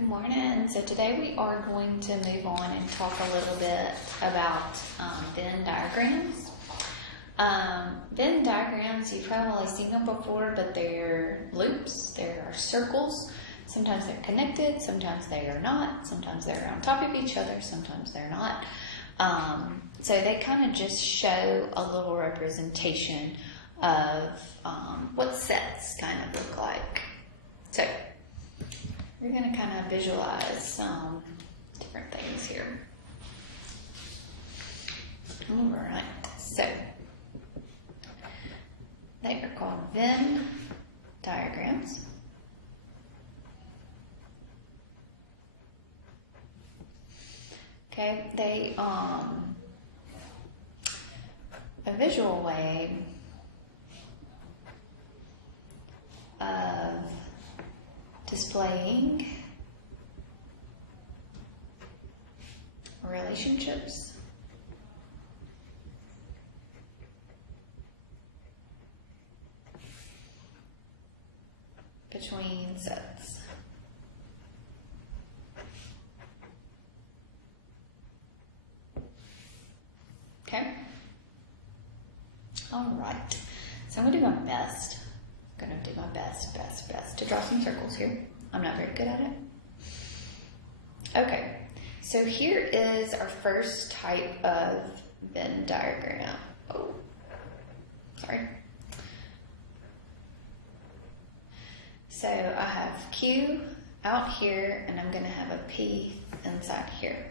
Good morning. So today we are going to move on and talk a little bit about Venn diagrams. Venn diagrams, you've probably seen them before, but they're loops, they are circles. Sometimes they're connected, sometimes they are not, sometimes they're on top of each other, sometimes they're not. So they kind of just show a little representation of what sets kind of look like. So we're going to kind of visualize some different things here. All right, so they are called Venn diagrams. Okay, they a visual way of displaying relationships between sets. Okay? All right. So I'm going to do my best. I'm going to do my best to draw some circles here. I'm not very good at it. Okay. So here is our first type of Venn diagram. Oh, sorry. So I have Q out here, and I'm going to have a P inside here.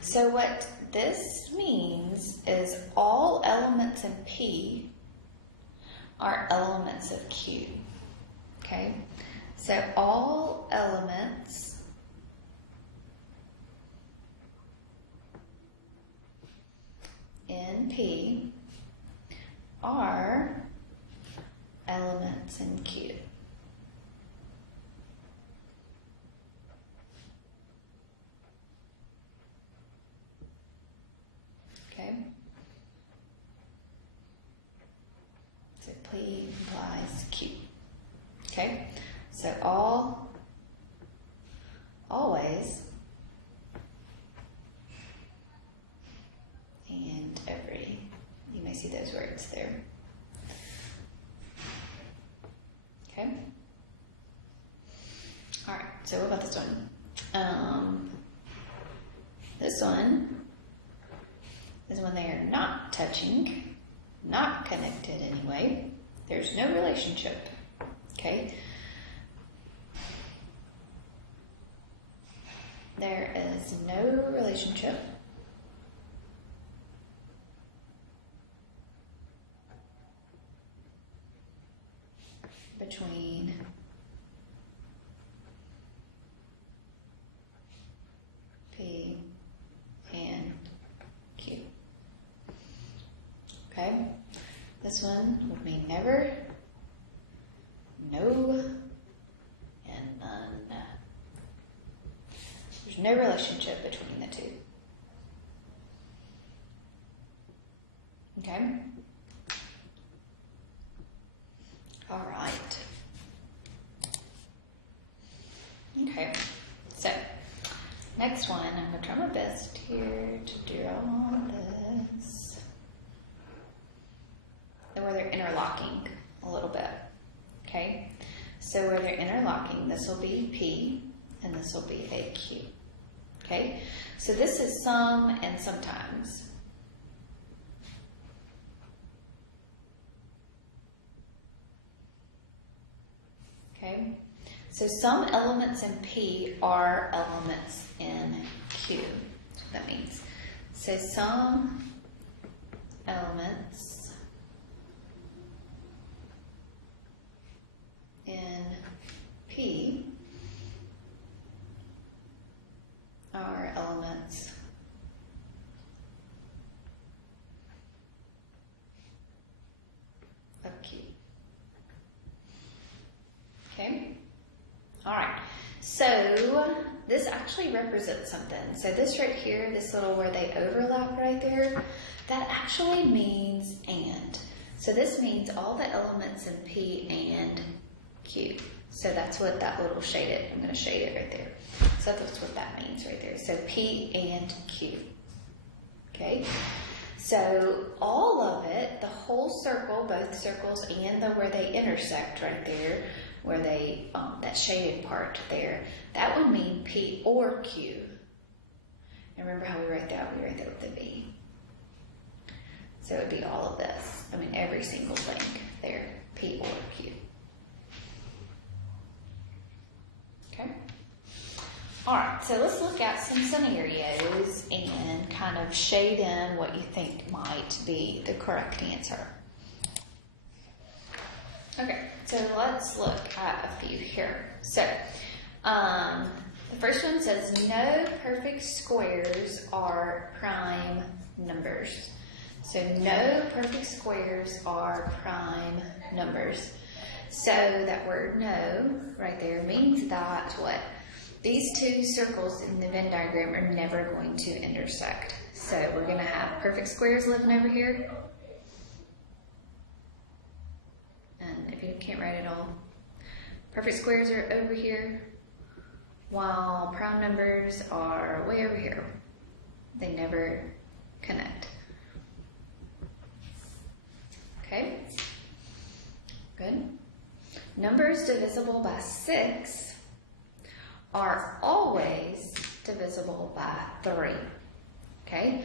So what this means is all elements in P are elements of Q. Okay? So all elements in P are elements in Q. Okay? So P implies Q. Okay? So all, always, and every. You may see those words there. Okay? All right, so what about this one? This one is when they are not touching, not connected anyway. There's no relationship. Okay? There is no relationship between P and Q. Okay? This one would mean never, no, and none. There's no relationship between the two. Okay? All right. Okay. So, next one, I'm going to try my best here to draw this. And where they're interlocking a little bit. Okay? So where they're interlocking, this will be P, and this will be a Q. Okay? So this is some and sometimes. Okay? So some elements in P are elements in Q. That's what that means. So some elements in P are elements of Q. Okay? All right. So this actually represents something. So this right here, this little where they overlap right there, that actually means and. So this means all the elements in P and Q. So that's what that little shaded, I'm going to shade it right there. So that's what that means right there. So P and Q. Okay? So all of it, the whole circle, both circles and where they intersect right there, where they, that shaded part there, that would mean P or Q. And remember how we write that? We write that with a V. So it would be all of this. I mean, every single thing there, P or Q. Okay? All right, so let's look at some scenarios and kind of shade in what you think might be the correct answer. Okay, so let's look at a few here. So, the first one says, no perfect squares are prime numbers. So, no perfect squares are prime numbers. So, that word no right there means that what? These two circles in the Venn diagram are never going to intersect. So, we're going to have perfect squares living over here. And if you can't write it all, perfect squares are over here, while prime numbers are way over here. They never connect. Okay? Good. Numbers divisible by 6 are always divisible by 3. Okay?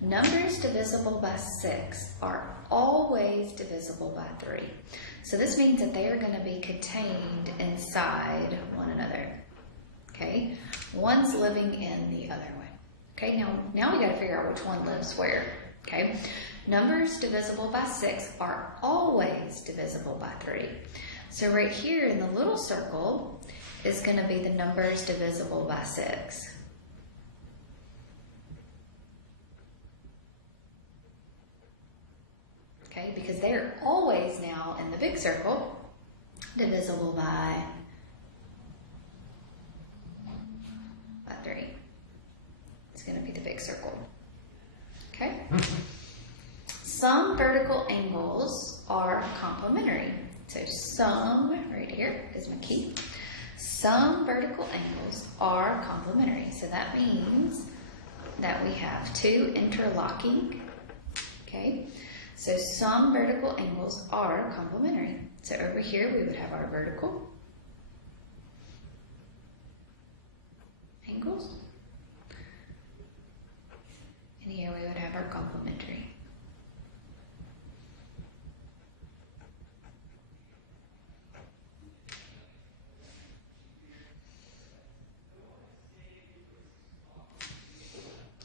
Numbers divisible by 6 are always divisible by 3. So this means that they are going to be contained inside one another. Okay? One's living in the other one. Okay, now we got to figure out which one lives where. Okay? Numbers divisible by 6 are always divisible by 3. So right here in the little circle is going to be the numbers divisible by 6. Okay, because they're always now in the big circle divisible by 3. It's going to be the big circle. Okay? Some vertical angles are complementary. So some, right here is my key. Some vertical angles are complementary. So that means that we have two interlocking. Okay? So some vertical angles are complementary. So over here we would have our vertical angles. And here we would have our complementary.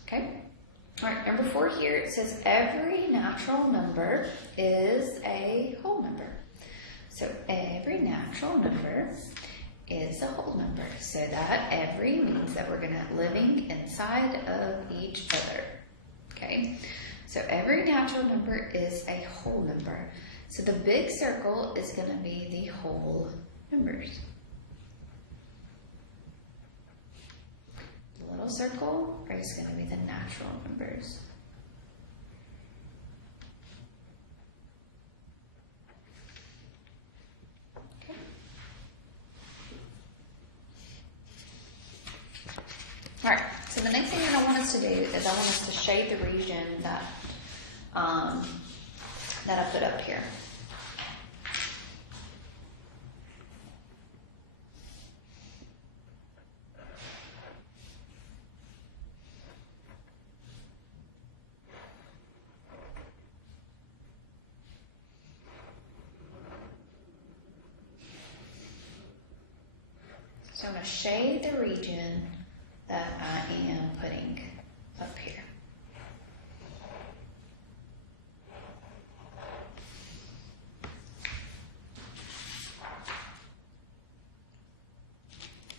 Okay? All right, number 4 here, it says every natural number is a whole number. So every natural number is a whole number. So that every means that we're going to living inside of each other. Okay? So every natural number is a whole number. So the big circle is going to be the whole numbers. The little circle is going to be the natural numbers. Okay. All right, so the next thing that I want us to do is I want us to shade the region that I put up here. So I'm going to shade the region that I am putting up here.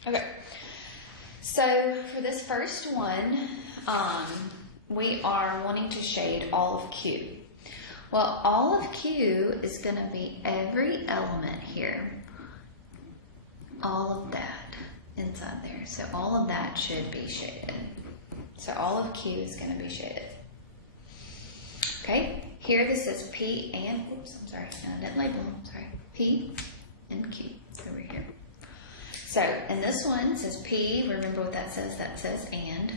Okay, so for this first one, we are wanting to shade all of Q. Well, all of Q is going to be every element here. All of that inside there. So all of that should be shaded. So all of Q is going to be shaded. Okay, here this says P and, oops, I'm sorry, no, I didn't label them, sorry. P and Q over here. So, and this one says P, remember what that says? That says and.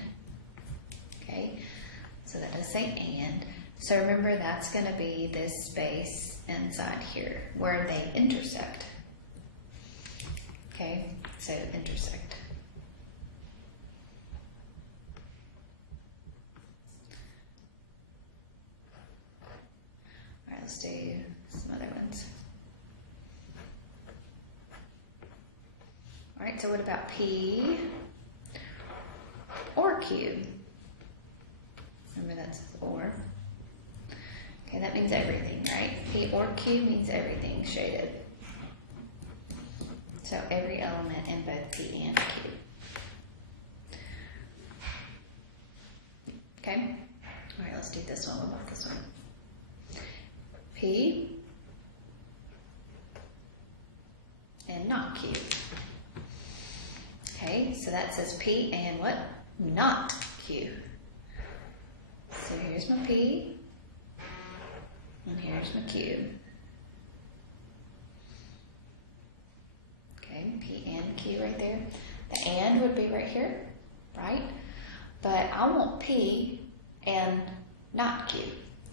Okay, so that does say and. So remember that's going to be this space inside here where they intersect. Okay, so intersect. All right, let's do some other ones. All right, so what about P or Q? Remember that says or. Okay, that means everything, right? P or Q means everything shaded. So every element in both P and Q. Okay? All right, let's do this one. What about this one? P and not Q. Okay, so that says P and what? Not Q. So here's my P, and here's my Q. Okay, P and Q right there. The and would be right here, right? But I want P and not Q.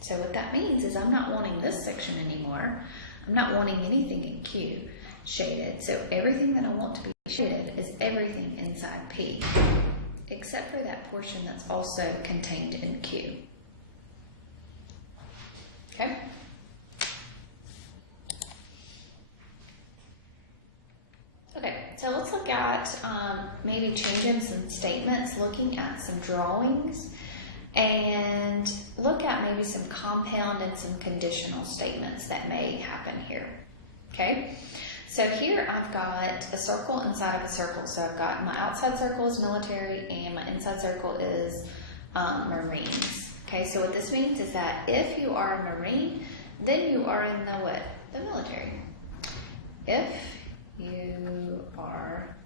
So what that means is I'm not wanting this section anymore. I'm not wanting anything in Q shaded. So everything that I want to be shaded is everything inside P, except for that portion that's also contained in Q. Okay? Okay, so let's look at maybe changing some statements, looking at some drawings, and look at maybe some compound and some conditional statements that may happen here. Okay? So here I've got a circle inside of a circle. So I've got my outside circle is military and my inside circle is Marines. Okay, so what this means is that if you are a Marine, then you are in the what? The military. If you are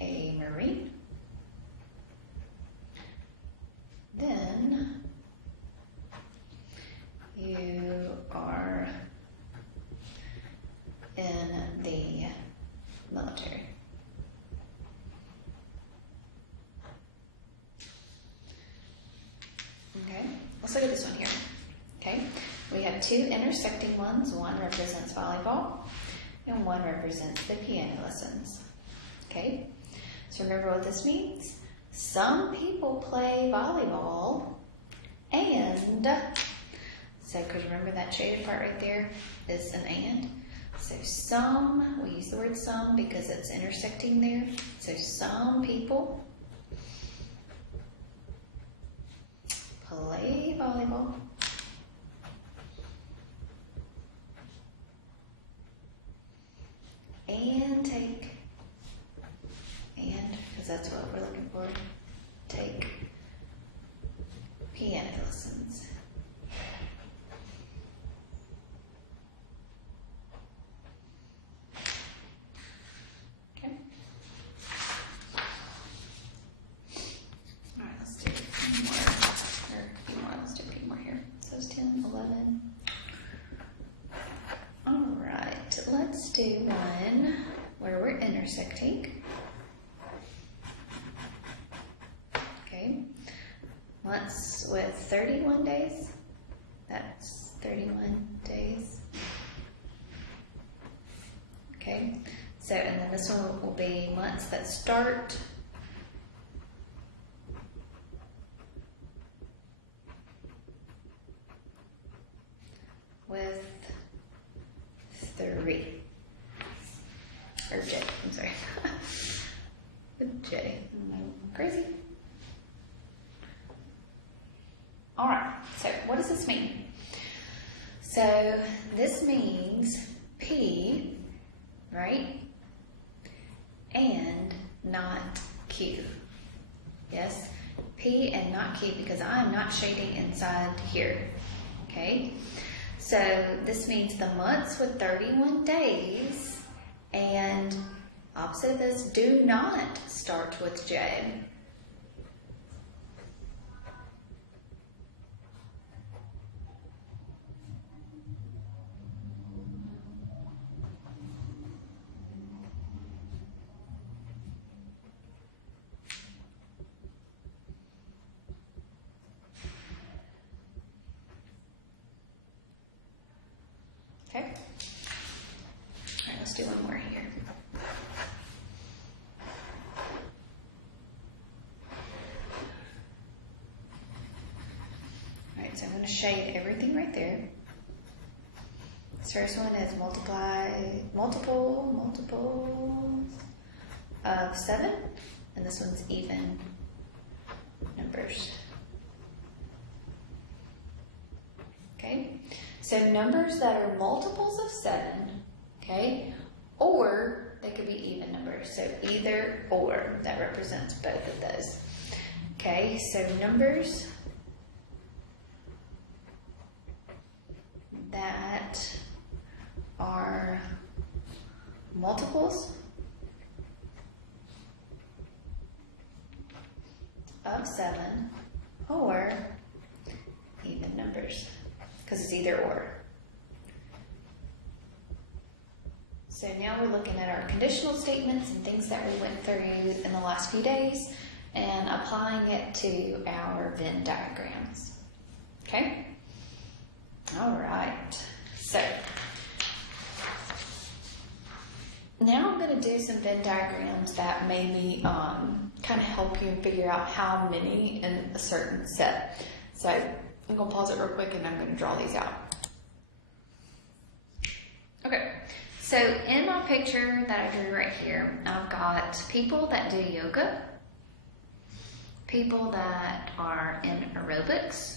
a Marine, then you are in the military. Okay, let's look at this one here. Okay, we have two intersecting ones. One represents volleyball and one represents the piano lessons. Okay, so remember what this means. Some people play volleyball and, so because remember that shaded part right there is an and. So some, we use the word some because it's intersecting there. So some people play volleyball and take, and, because that's what we're looking for, take piano lessons. Okay. All right, let's do a few more, let's do a few more here. So it's 10, 11. All right, let's do one where we're intersecting. Okay, months with 31 days. That's 31 days. Okay, so and then this one will be months that start with 3. Or J, I'm sorry. With J. I'm crazy. Alright, so what does this mean? So this means P, right? And not Q. Yes? P and not Q because I'm not shading inside here. Okay? So this means the months with 31 days and opposite of this do not start with J. So I'm going to shade everything right there. This first one is multiples of 7, and this one's even numbers. Okay, so numbers that are multiples of 7, okay, or they could be even numbers, so either or, that represents both of those. Okay, so numbers that are multiples of 7 or even numbers, because it's either or. So now we're looking at our conditional statements and things that we went through in the last few days and applying it to our Venn diagrams. Okay? All right. So now I'm going to do some Venn diagrams that maybe kind of help you figure out how many in a certain set. So I'm going to pause it real quick and I'm going to draw these out. Okay, so in my picture that I drew right here, I've got people that do yoga, people that are in aerobics.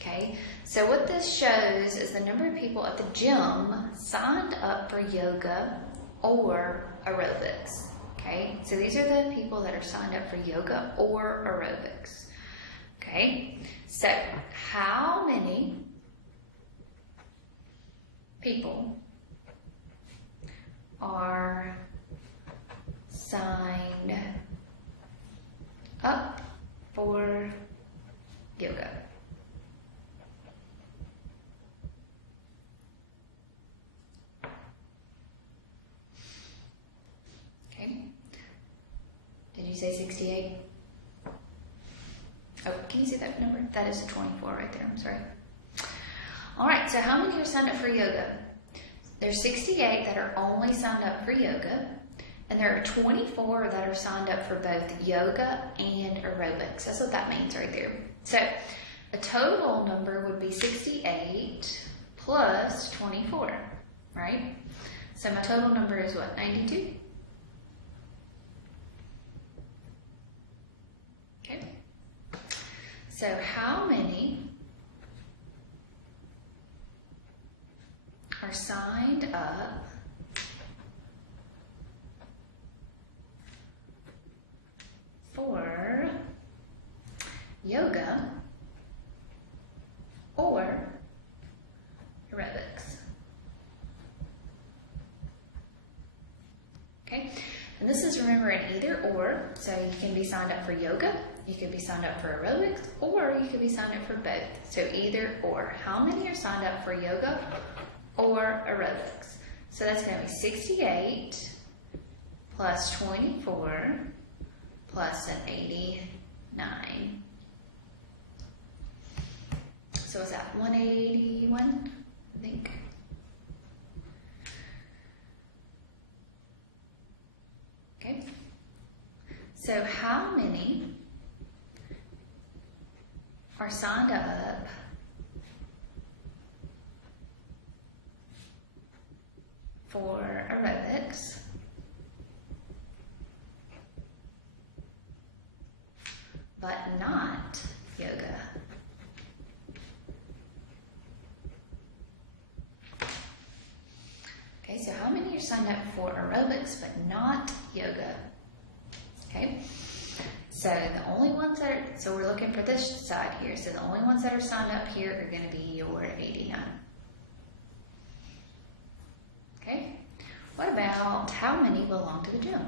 Okay, so what this shows is the number of people at the gym signed up for yoga or aerobics. Okay, so these are the people that are signed up for yoga or aerobics. Okay, so how many people are signed up for yoga? Okay. Did you say 68? Oh, can you see that number? That is 24 right there, I'm sorry. All right, so how many are signed up for yoga? There's 68 that are only signed up for yoga, and there are 24 that are signed up for both yoga and aerobics. That's what that means right there. So a total number would be 68 plus 24, right? So my total number is what, 92? Okay. So how many are signed up for yoga or aerobics? Okay, and this is, remember, an either or, so you can be signed up for yoga, you could be signed up for aerobics, or you could be signed up for both. So either or. How many are signed up for yoga or aerobics? So that's going to be 68 plus 24 plus an 89. So is that 181, I think? Okay. So how many are signed up for aerobics but not yoga? Okay, so how many are signed up for aerobics but not yoga? Okay, so the only ones that are, so we're looking for this side here, so the only ones that are signed up here are going to be your 89. Okay, what about how many belong to the gym?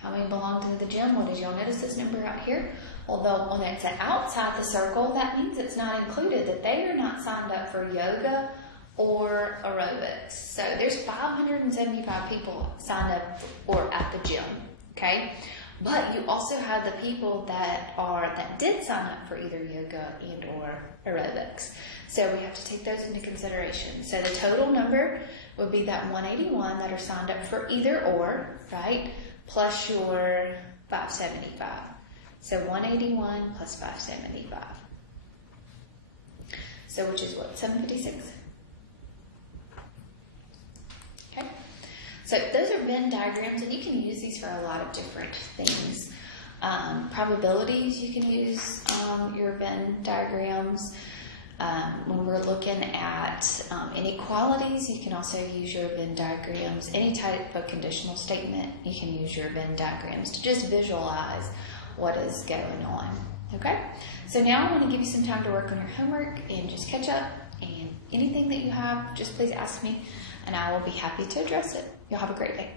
How many belong to the gym? Well, did y'all notice this number out here? Although when it's outside the circle, that means it's not included, that they are not signed up for yoga or aerobics. So there's 575 people signed up or at the gym, okay? But you also have the people that did sign up for either yoga and or aerobics. So we have to take those into consideration. So the total number would be that 181 that are signed up for either or, right? Plus your 575. So 181 plus 575. So which is what? 756. Okay. So those are Venn diagrams, and you can use these for a lot of different things. Probabilities, you can use your Venn diagrams. When we're looking at inequalities, you can also use your Venn diagrams. Any type of conditional statement, you can use your Venn diagrams to just visualize what is going on. Okay? So now I want to give you some time to work on your homework and just catch up. And anything that you have, just please ask me, and I will be happy to address it. You'll have a great day.